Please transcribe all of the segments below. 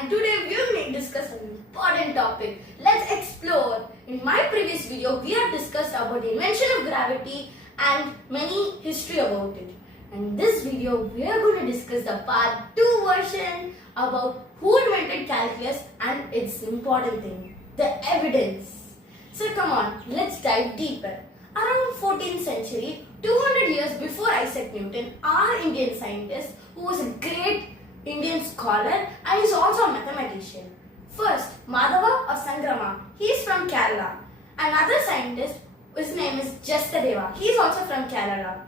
and today we are going to discuss an important topic. Let's explore. In my previous video, we have discussed about the invention of gravity and many history about it. And in this video, we are going to discuss the part 2 version about who invented calculus and its important thing, the evidence. So come on, let's dive deeper. Around 14th century, 200 years before Isaac Newton, our Indian scientist who was a great Indian scholar and is also a mathematician. First, Madhava or Sangrama, he is from Kerala. Another scientist, his name is Jastadeva, he is also from Kerala.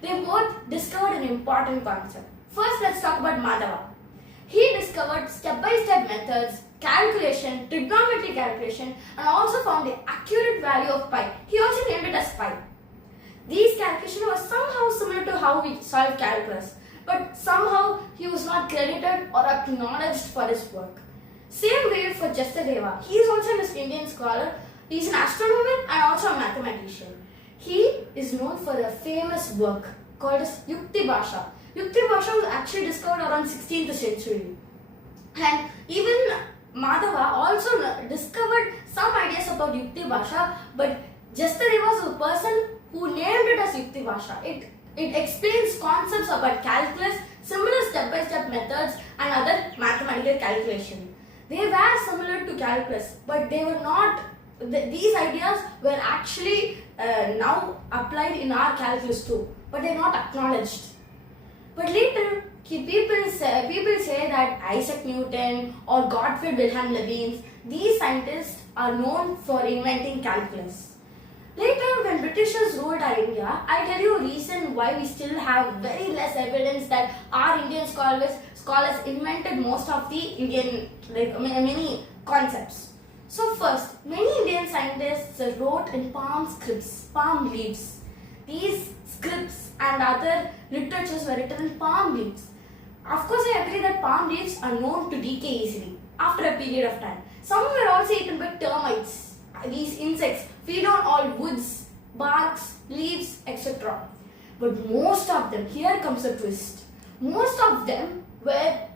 They both discovered an important concept. First, let's talk about Madhava. He discovered step-by-step methods, calculation, trigonometry calculation, and also found the accurate value of pi. He also named it as pi. These calculations were somehow similar to how we solve calculus, but somehow he was not credited or acknowledged for his work. Same way for Jastadeva. He is also an Indian scholar. He is an astronomer and also a mathematician. He is known for a famous work called as Yukti Bhasha. Yukti Bhasha was actually discovered around 16th century. And even Madhava also discovered some ideas about Yukti Bhasha, but Jastadeva was the person who named it as Yukti Bhasha. It explains concepts about calculus, similar step-by-step methods and other mathematical calculation. They were similar to calculus, but they were not, these ideas were actually now applied in our calculus too, but they are not acknowledged. But later, people say that Isaac Newton or Gottfried Wilhelm Leibniz, these scientists are known for inventing calculus. Later, when Britishers ruled our India, I'll tell you a reason why we still have very less evidence that our Indian scholars invented most of the Indian, many concepts. So first, many Indian scientists wrote in palm scripts, palm leaves. These scripts and other literatures were written in palm leaves. Of course, I agree that palm leaves are known to decay easily after a period of time. Some were also eaten by termites. These insects feed on all woods, barks, leaves, etc. But most of them, here comes a twist, most of them were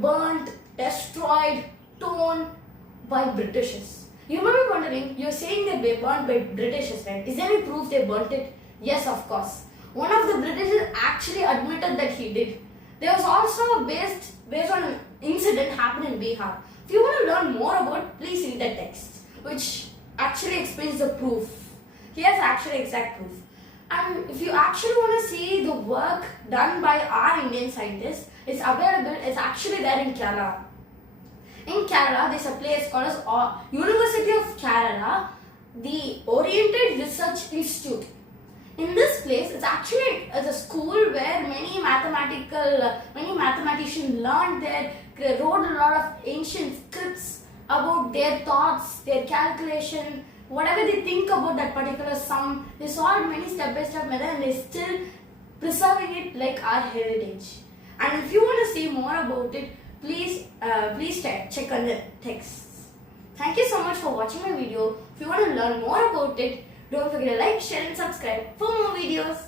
burnt, destroyed, torn by Britishers. You might be wondering, you're saying they were burnt by Britishers, right? Is there any proof they burnt it? Yes, of course. One of the Britishers actually admitted that he did. There was also based on an incident happened in Bihar. If you want to learn more about it, please read the text, which actually explains the proof. Here's actually exact proof. And if you actually want to see the work done by our Indian scientists, it's available, it's actually there in Kerala. In Kerala, there's a place called as University of Kerala, the Oriented Research Institute. In this place, it's actually a school where many mathematicians learned there, wrote a lot of ancient scripts about their thoughts, their calculation, whatever they think about that particular sum. They solved many step-by-step methods and they're still preserving it like our heritage. And if you want to see more about it, please check on the texts. Thank you so much for watching my video. If you want to learn more about it, don't forget to like, share and subscribe for more videos.